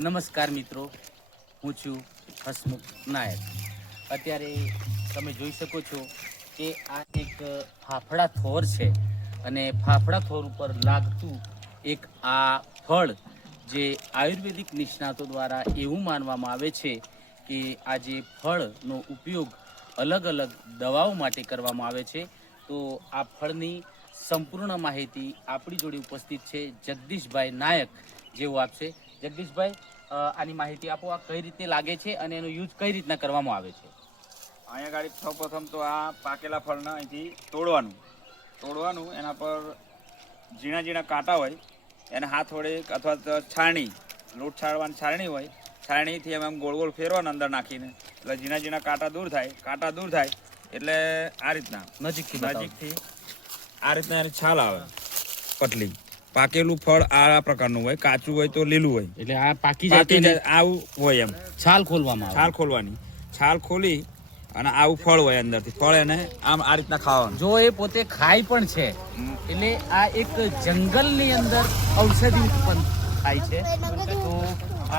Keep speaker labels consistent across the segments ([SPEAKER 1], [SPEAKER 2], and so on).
[SPEAKER 1] નમસ્કાર મિત્રો, હું છું હસમુખ નાયક. અત્યારે તમે જોઈ શકો છો કે આ એક ફાફડા થોર છે અને ફાફડા થોર ઉપર લાગતું એક આ ફળ જે આયુર્વેદિક નિષ્ણાતો દ્વારા એવું માનવામાં આવે છે કે આ જે ફળનો ઉપયોગ અલગ અલગ દવાઓ માટે કરવામાં આવે છે. તો આ ફળની સંપૂર્ણ માહિતી આપણી જોડે ઉપસ્થિત છે જગદીશભાઈ નાયક જેઓ આપશે. જગદીશભાઈ આની માહિતી આપો આ કઈ રીતે લાગે છે અને એનો યુઝ કઈ રીતના કરવામાં આવે છે?
[SPEAKER 2] અહીંયા ગાડી સૌ પ્રથમ તો આ પાકેલા ફળના અહીંથી તોડવાનું. તોડવાનું એના પર ઝીણા ઝીણા કાંટા હોય એને હાથ વડે અથવા તો છાણી લોટ છાળવાની છાણી હોય છાણીથી એમ એમ ગોળ ગોળ ફેરવાનું અંદર નાખીને. એટલે ઝીણા ઝીણા કાંટા દૂર થાય કાંટા દૂર થાય એટલે આ રીતના.
[SPEAKER 1] નજીકથી
[SPEAKER 2] નજીકથી આ રીતના એની છાલ આવે પતલી. પાકેલું ફળ આ પ્રકારનું હોય કાચું હોય તો લીલું હોય.
[SPEAKER 1] એટલે આ પાકી જાય
[SPEAKER 2] આવું હોય એમ.
[SPEAKER 1] છાલ ખોલવામાં
[SPEAKER 2] છાલ ખોલવાની. છાલ ખોલી અને આવું ફળ હોય અંદરથી. ફળ એને આમ આ રીતના ખાવાનું.
[SPEAKER 1] જો એ પોતે ખાય પણ છે એટલે આ એક જંગલની અંદર ઔષધિ ઉત્પન્ન થાય છે. તો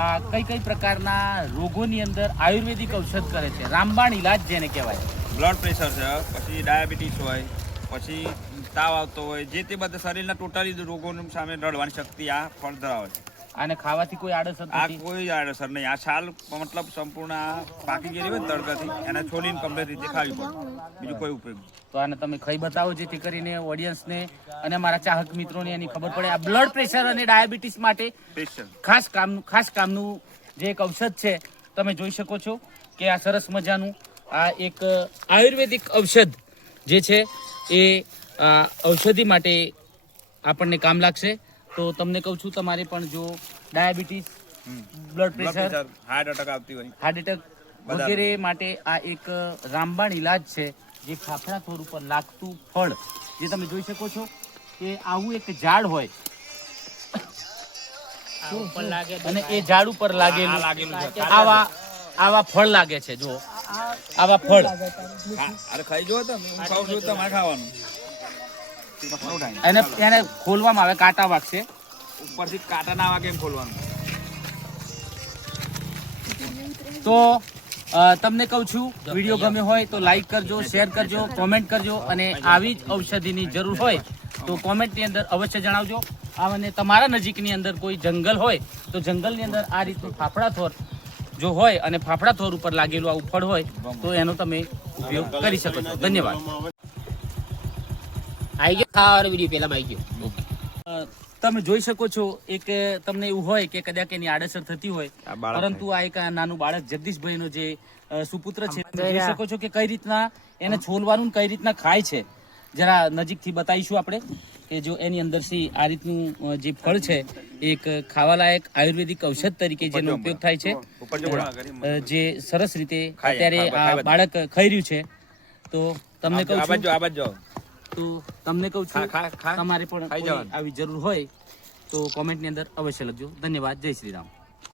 [SPEAKER 1] આ કઈ કઈ પ્રકારના રોગોની અંદર આયુર્વેદિક ઔષધ કરે છે? રામબાણ ઇલાજ જેને કહેવાય.
[SPEAKER 2] બ્લડ પ્રેશર છે પછી ડાયાબિટીસ હોય પછી તાવ આવતો હોય જે તે બધા શરીરના ટોટલી રોગોની સામે લડવાની શક્તિ આ ફળ ધરાવે છે.
[SPEAKER 1] આને ખાવાથી કોઈ આડઅસર
[SPEAKER 2] આ કોઈ આડઅસર નહીં. આ છાલ મતલબ સંપૂર્ણ આ પાકી ગયેલી હોય તડકાથી એને છોલીને કમ્પ્લીટ રીતે ખાવી પડે. બીજું કોઈ ઉપયોગ
[SPEAKER 1] તો આને તમે ખાઈ બતાવો જેથી કરીને ઓડિયન્સને અને મારા ચાહક મિત્રોને એની ખબર પડે. આ બ્લડ પ્રેશર અને ડાયાબિટીસ માટે ખાસ કામનું ખાસ કામનું જે એક ઔષધ છે તમે જોઈ શકો છો કે આ સરસ મજાનું આ એક આયુર્વેદિક ઔષધ જે છે એ ઔષધિ માટે આપણને કામ લાગશે. તો તમને કહું છું તમારે પણ જો diabetes blood pressure
[SPEAKER 2] heart attack આવતી હોય.
[SPEAKER 1] હાર્ટ એટેક વગેરે માટે આ એક રામબાણ ઇલાજ છે જે ફાફડા થોર ઉપર લાગતું ફળ. જે તમે જોઈ શકો છો કે આવું એક ઝાડ હોય. અને એ ઝાડ ઉપર લાગેલું. આવા આવા ફળ લાગે છે જો આવા ફળ.
[SPEAKER 2] અરે ખાઈ જો તમે હું ખાઉં છું તમારે ખાવાનું.
[SPEAKER 1] એને એને ખોલવામાં આવે, કાંટા વાગશે
[SPEAKER 2] ઉપરથી કાંટા ના વાગે એમ ખોલવાનું.
[SPEAKER 1] તો તમને કહું છું, વીડિયો ગમ્યો હોય તો લાઈક કરજો શેર કરજો કોમેન્ટ કરજો અને આવી જ ઔષધિની જરૂર હોય તો કોમેન્ટની અંદર અવશ્ય જણાવજો. અને તમારા નજીકની અંદર કોઈ જંગલ હોય તો જંગલની અંદર આ રીતનું ફાફડા થોર જો હોય અને ફાફડા થોર ઉપર લાગેલું આવું ફળ હોય તો એનો તમે ઉપયોગ કરી શકો છો. ધન્યવાદ.
[SPEAKER 3] આઈ ગયો ખાવાનો વીડિયો પેલા આવી ગયો.
[SPEAKER 1] તમે જોઈ શકો છો એક તમને એવું હોય કે કદાચ એની આડઅસર થતી હોય. પરંતુ આ એક નાનું બાળક જગદીશભાઈનો જે સુપુત્ર છે જોઈ શકો છો કે કઈ રીતના એને છોલવાનું કઈ રીતના ખાય છે. જરા નજીકથી બતાવીશું આપણે કે જો એની અંદરથી આ રીતનું જે ફળ છે એક ખાવાલાયક આયુર્વેદિક ઔષધ તરીકે જેનો ઉપયોગ થાય છે.
[SPEAKER 2] જો
[SPEAKER 1] સરસ રીતે અત્યારે આ બાળક ખાઈ રહ્યું છે. તો તમને કહું
[SPEAKER 2] આ બાજુ
[SPEAKER 1] છું
[SPEAKER 2] આ બાજુ જાઓ.
[SPEAKER 1] તો તમને કહું છું. તમારે પણ. આવી જરૂર હોય તો કોમેન્ટની અંદર અવશ્ય લખજો ધન્યવાદ જય શ્રી રામ